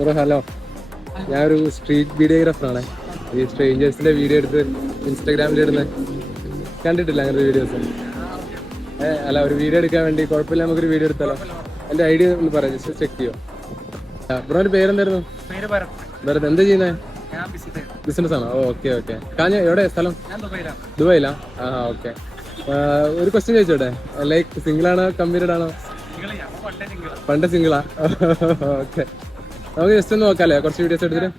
Bro hello, ഞാനൊരു street വീഡിയോഗ്രാഫറാണ്. ഈ സ്ട്രേഞ്ചേഴ്സിന്റെ video എടുത്ത് ഇൻസ്റ്റാഗ്രാമിൽ ഇടുന്നത് കണ്ടിട്ടില്ല അങ്ങനത്തെ വീഡിയോസ്. അല്ല, ഒരു വീഡിയോ എടുക്കാൻ വേണ്ടി കുഴപ്പമില്ല, നമുക്കൊരു വീഡിയോ എടുത്താലോ? എൻ്റെ ഐഡിയ ഒന്ന് പറയാം, ജസ്റ്റ് ചെക്ക് ചെയ്യോ? ബ്രോന്റെ പേരെന്തായിരുന്നു? ഭരത്. എന്താ ചെയ്യുന്നത്? ബിസിനസ് ആണോ? Okay okay. എവിടെ സ്ഥലം? ദുബായിലാ? ആ ഓക്കെ. ഒരു ക്വസ്റ്റ്യൻ ചോദിച്ചോട്ടെ? ലൈക്ക് സിംഗിൾ ആണോ കമ്മിറ്റഡ് ആണോ? പണ്ട് സിംഗിളാ? ഓക്കെ. നമുക്ക് ജസ്റ്റ് ഒന്ന് നോക്കാല്ലേ കുറച്ച് വീഡിയോസ് എടുത്തിട്ട്?